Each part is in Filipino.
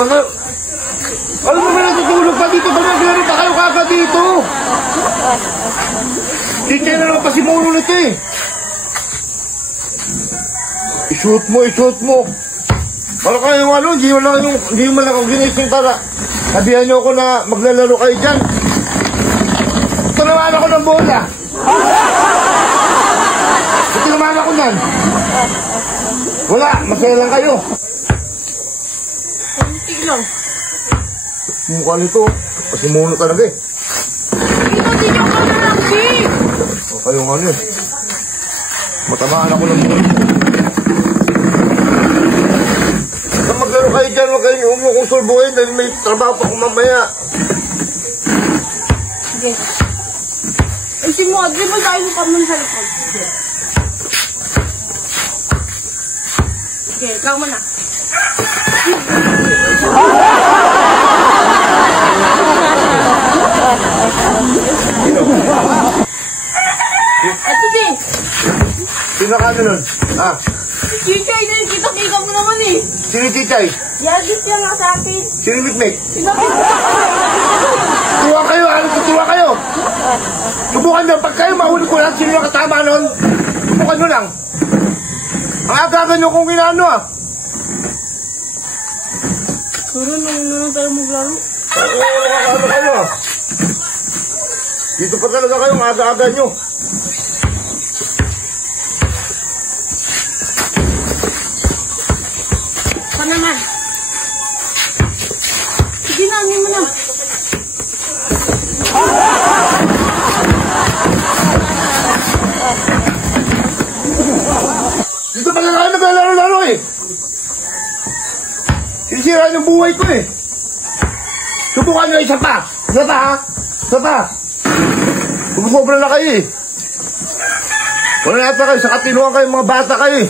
Ano naman natutulog pa dito? Ba naglaro pa kayo kagad dito? Hindi na lang pasimulo nito eh. I-shoot mo. Para kayo hindi mo lang ako ginising para sabihan nyo ako na maglalaro kayo dyan. Ito naman ako ng bola. Ito naman ako nan. Wala, masaya lang kayo. Kunti lang. Mukha nito, pasimulo talaga eh. Hindi nyo ka na lang, di. O kayo nga nyo. Matamaan ako ng bola. Maglaro kayo dyan, huwag kayo umukong sulbuhin dahil may trabaho pa akong mamaya. Sige. Isin mo, di ba tayo mo kami sa likod? Sige, ikaw mo na. Ito di. Sino ka ano nun? Ha? Chichay, kita mo naman eh. Sino Chichay? Yagit yan nga sa akin. Sino Mikmek? Pinapit mo sa akin. Tuwa kayo, tutuwa kayo. Subukan nyo, pag kayo mahuli ko lang, sino yung katama nun? Subukan nyo lang. Ang agagan nyo kung ginano ah. Pero nung tayo maglaro. Ano kayo? Dito pa talaga kayo, ang aga-aga nyo. Pa naman. Sige na, mo na. Dito pa talaga kayo naglalaro-laro eh. Sinisira yung buhay ko eh. Subukan nyo isa pa. Isa pa ha? Isa pa. Sumusobra na kayo eh. Wala nata kayo, sa katinuan kayo, mga bata kayo eh.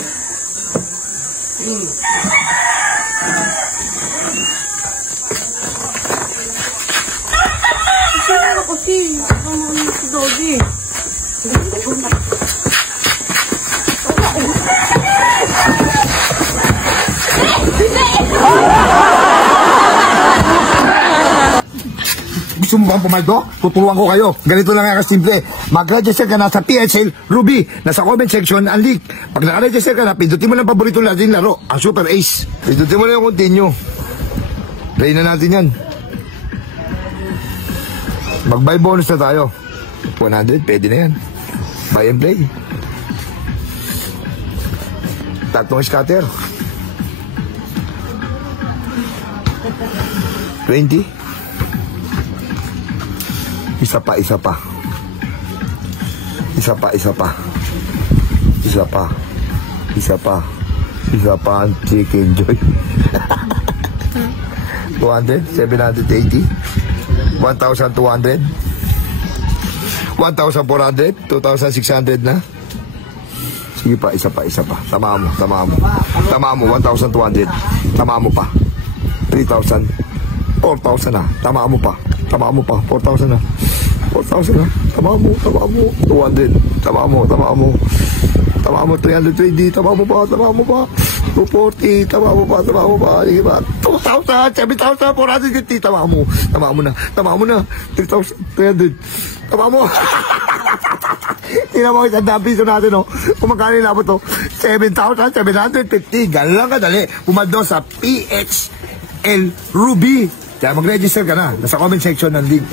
Ano kasi? Ano si Dodi? Gusto mo bang pumaldo? Tutulungan ko kayo. Ganito lang nga kasimple. Mag-register ka na sa PHL Ruby. Nasa comment section ang link. Pag naka-register ka na, pindutin mo lang paborito natin laro. Ang Super Ace. Pindutin mo lang yung continue. Play na natin yan. Mag-buy bonus na tayo. 100, pwede na yan. Buy and play. Tatlong scatter. 20. Isa pa. Isa pa ang chicken joy. 200, 780, 1,200, 1,400, 2,600 na. Sige pa, isa pa. Tama mo, 1,200. Tama mo pa. 3,000, 4,000 na. Tama mo pa, 4,000 na. 4,000 na. Tama mo. 200. Tama mo. 320. Tama mo pa. 240. Tama mo pa. Sige pa. 2,000. 7,450. Tama mo na. 3,300. Tama mo. Tingnan mo isang piso natin, no? Kung magkano inabot to? 7,750. Ganun lang kadali. Pumaldo sa PHL Ruby. Kaya mag-register ka na. Nasa comment section ng link.